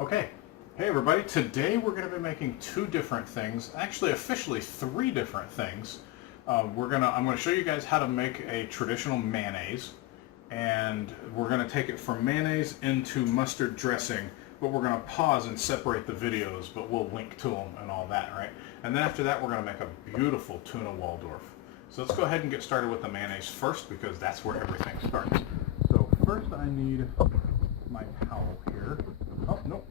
Okay, hey everybody, today we're going to be making two different things, actually officially three different things. I'm going to show you guys how to make a traditional mayonnaise, and we're going to take it from mayonnaise into mustard dressing, but we're going to pause and separate the videos, but we'll link to them and all that, right? And then after that we're going to make a beautiful tuna Waldorf. So let's go ahead and get started with the mayonnaise first, because that's where everything starts. So first I need my towel here. Oh, no,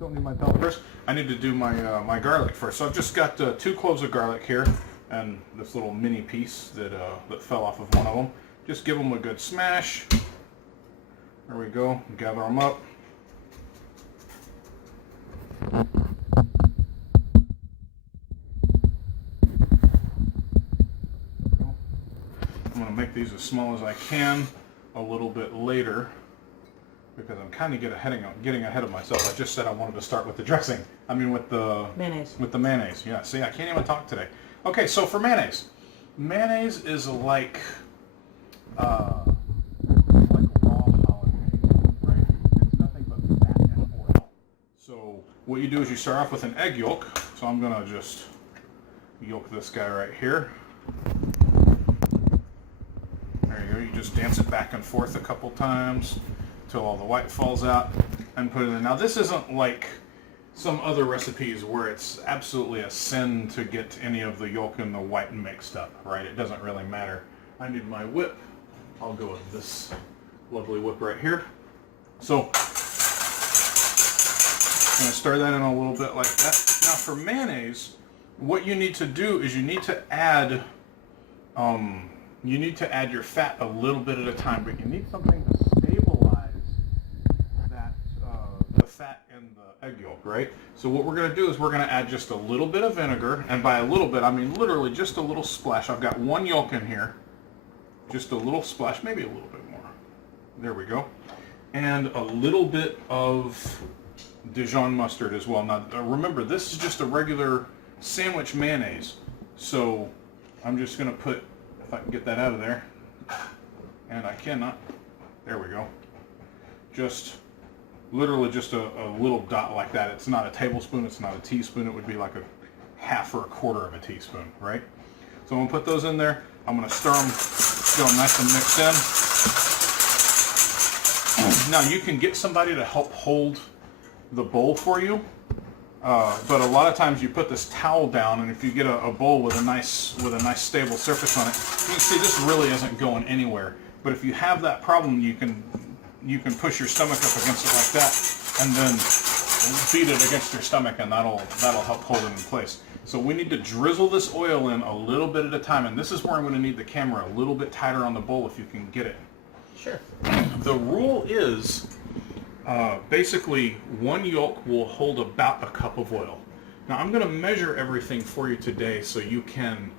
don't need my towel first. I need to do my my garlic first. So I've just got 2 cloves of garlic here, and this little mini piece that fell off of one of them. Just give them a good smash. There we go. Gather them up. I'm going to make these as small as I can a little bit later, because I'm kind of getting ahead of myself. I just said I wanted to start with the dressing. I mean with the mayonnaise. With the mayonnaise. Yeah, see, I can't even talk today. Okay, so for mayonnaise. Mayonnaise is like raw jalapeno, right? It's nothing but fat and oil. So what you do is you start off with an egg yolk. So I'm going to just yolk this guy right here. There you go. You just dance it back and forth a couple times until all the white falls out, and put it in. Now this isn't like some other recipes where it's absolutely a sin to get any of the yolk and the white mixed up, right? It doesn't really matter. I need my whip. I'll go with this lovely whip right here. So I'm going to stir that in a little bit like that. Now for mayonnaise, what you need to do is you need to add your fat a little bit at a time, but you need something to stabilize the fat in the egg yolk, right? So what we're going to do is we're going to add just a little bit of vinegar, and by a little bit I mean literally just a little splash. I've got 1 yolk in here, just a little splash, maybe a little bit more. There we go. And a little bit of Dijon mustard as well. Now remember, this is just a regular sandwich mayonnaise, so I'm just going to put, if I can get that out of there, and I cannot, there we go, just literally just a little dot like that. It's not a tablespoon, it's not a teaspoon, it would be like a half or a quarter of a teaspoon, right? So I'm going to put those in there. I'm going to stir them, get them nice and mixed in. Now you can get somebody to help hold the bowl for you, but a lot of times you put this towel down, and if you get a bowl with a nice stable surface on it, you can see this really isn't going anywhere. But if you have that problem, you can push your stomach up against it like that, and then beat it against your stomach, and that'll help hold it in place. So we need to drizzle this oil in a little bit at a time, and this is where I'm going to need the camera a little bit tighter on the bowl if you can get it. Sure. The rule is basically 1 yolk will hold about a cup of oil. Now I'm going to measure everything for you today so you can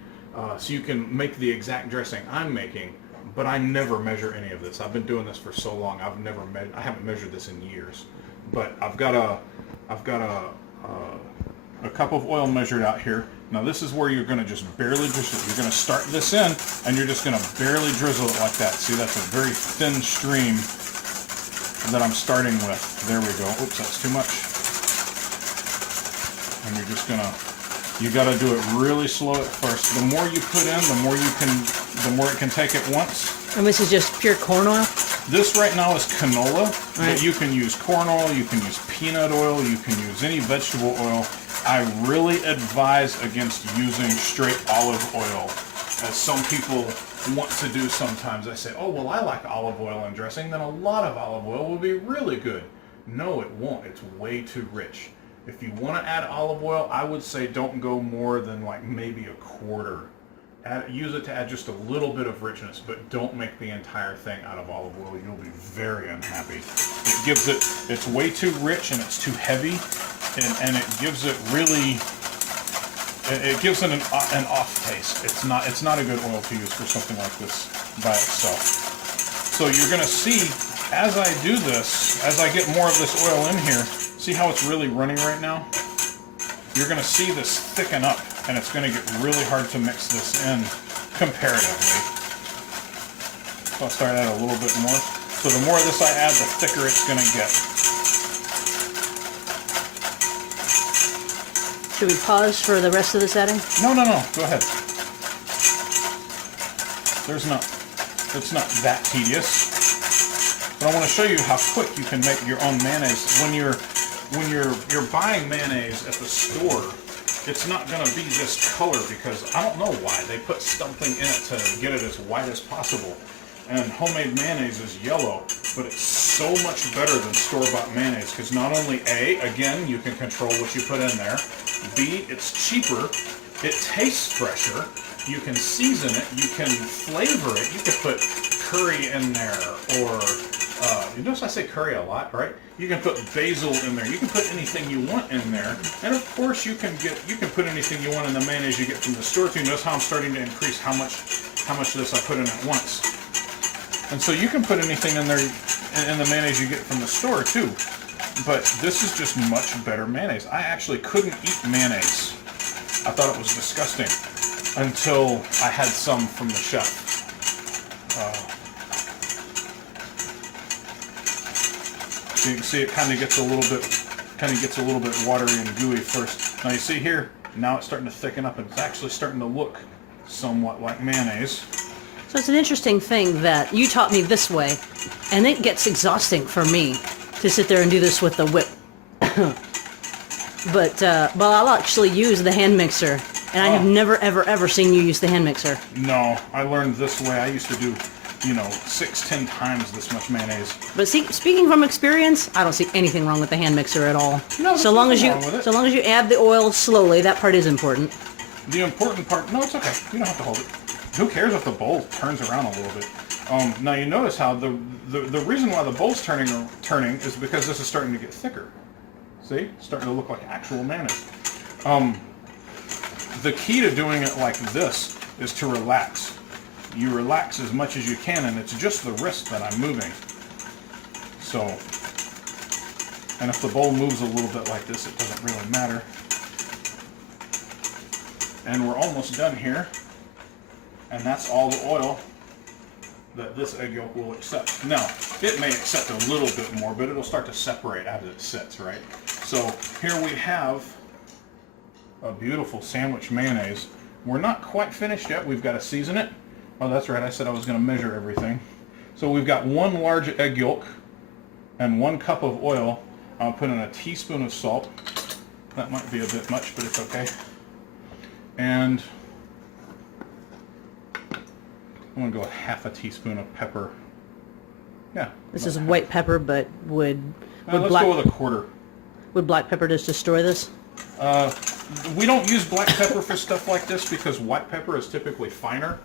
make the exact dressing I'm making, but I never measure any of this. I've been doing this for so long. I haven't measured this in years, but I've got a cup of oil measured out here. Now this is where you're going to just barely drizzle it. You're going to start this in, and you're just going to barely drizzle it like that. See, that's a very thin stream that I'm starting with. There we go. Oops, that's too much. And you're just gonna, you got to do it really slow at first. The more you put in, the more it can take at once. And this is just pure corn oil? This right now is canola, right. But you can use corn oil, you can use peanut oil, you can use any vegetable oil. I really advise against using straight olive oil, as some people want to do sometimes. I say, oh, well, I like olive oil in dressing, then a lot of olive oil will be really good. No, it won't. It's way too rich. If you want to add olive oil, I would say don't go more than like maybe a quarter. Use it to add just a little bit of richness, but don't make the entire thing out of olive oil. You'll be very unhappy. It's way too rich and it's too heavy, and it gives it really, it gives it an off taste. It's not a good oil to use for something like this by itself. So you're going to see, as I do this, as I get more of this oil in here, see how it's really running right now? You're going to see this thicken up, and it's going to get really hard to mix this in comparatively. So I'll start at a little bit more. So the more of this I add, the thicker it's going to get. Should we pause for the rest of the setting? No. Go ahead. It's not that tedious. But I want to show you how quick you can make your own mayonnaise. When you're buying mayonnaise at the store, it's not going to be this color because I don't know why. They put something in it to get it as white as possible. And homemade mayonnaise is yellow, but it's so much better than store-bought mayonnaise because not only A, again, you can control what you put in there. B, it's cheaper. It tastes fresher. You can season it. You can flavor it. You could put curry in there, or you notice I say curry a lot, right? You can put basil in there. You can put anything you want in there, and of course you can put anything you want in the mayonnaise you get from the store too. Notice how I'm starting to increase how much of this I put in at once. And so you can put anything in there in the mayonnaise you get from the store too. But this is just much better mayonnaise. I actually couldn't eat mayonnaise. I thought it was disgusting until I had some from the chef. So you can see it kind of gets a little bit watery and gooey first. Now you see here, now it's starting to thicken up and it's actually starting to look somewhat like mayonnaise. So it's an interesting thing that you taught me this way, and it gets exhausting for me to sit there and do this with the whip. But I'll actually use the hand mixer, and I have never, ever seen you use the hand mixer. No, I learned this way. I used to do, 6-10 times this much mayonnaise. But see, speaking from experience, I don't see anything wrong with the hand mixer at all. No, so long as you add the oil slowly, that part is important. The important part, no, it's okay. You don't have to hold it. Who cares if the bowl turns around a little bit? Now you notice how the reason why the bowl's turning is because this is starting to get thicker. See? It's starting to look like actual mayonnaise. The key to doing it like this is to relax. You relax as much as you can, and it's just the wrist that I'm moving. So, and if the bowl moves a little bit like this, it doesn't really matter. And we're almost done here. And that's all the oil that this egg yolk will accept. Now, it may accept a little bit more, but it'll start to separate as it sits, right? So here we have a beautiful sandwich mayonnaise. We're not quite finished yet. We've got to season it. Oh, that's right. I said I was going to measure everything. So we've got 1 large egg yolk and 1 cup of oil. I'll put in a teaspoon of salt. That might be a bit much, but it's okay. And I'm going to go with half a teaspoon of pepper. Yeah. This is white pepper, but let's go with a quarter. Would black pepper just destroy this? We don't use black pepper for stuff like this because white pepper is typically finer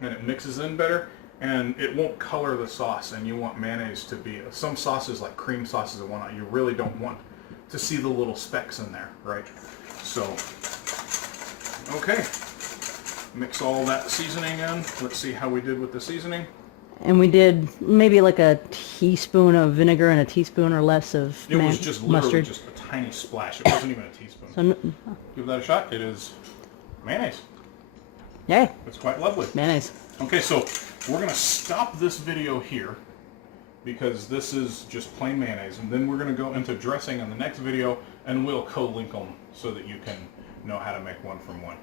and it mixes in better and it won't color the sauce, and you want mayonnaise to be, some sauces like cream sauces and whatnot, you really don't want to see the little specks in there, right? So, okay. Mix all that seasoning in. Let's see how we did with the seasoning. And we did maybe like a teaspoon of vinegar and a teaspoon or less of It was just literally mustard. just a tiny splash. It wasn't even a teaspoon. So, give that a shot. It is mayonnaise. yay. It's quite lovely. Mayonnaise. Okay, so we're going to stop this video here because this is just plain mayonnaise. And then we're going to go into dressing in the next video, and we'll co-link them so that you can know how to make one from one.